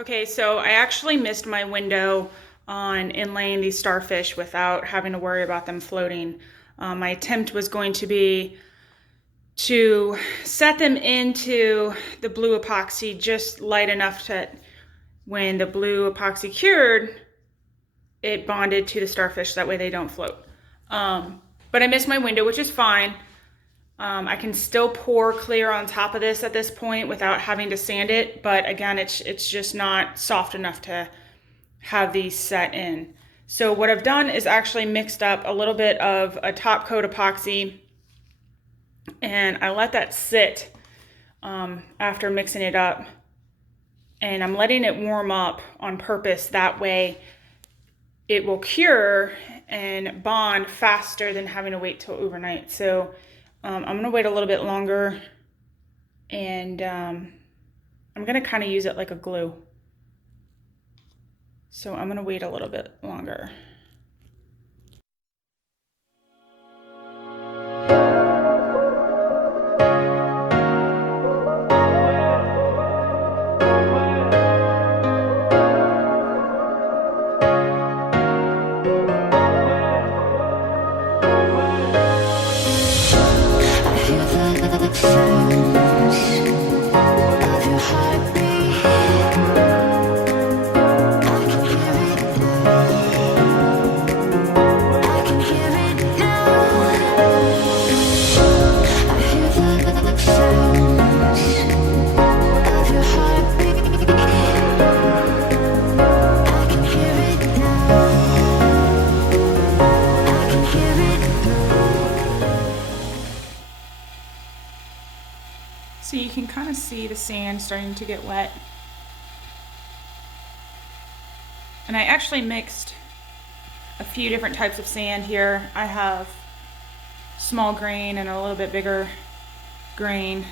Okay, so I actually missed my window on inlaying these starfish without having to worry about them floating. My attempt was going to be to set them into the blue epoxy just light enough that when the blue epoxy cured, it bonded to the starfish, that way they don't float. But I missed my window, which is fine. I can still pour clear on top of this at this point without having to sand it, but again, it's just not soft enough to have these set in. So what I've done is actually mixed up a little bit of a top coat epoxy, and I let that sit after mixing it up, and I'm letting it warm up on purpose. That way it will cure and bond faster than having to wait till overnight. So I'm gonna wait a little bit longer, and I'm gonna kind of use it like a glue. So I'm gonna wait a little bit longer. So you can kind of see the sand starting to get wet. And I actually mixed a few different types of sand here. I have small grain and a little bit bigger grain.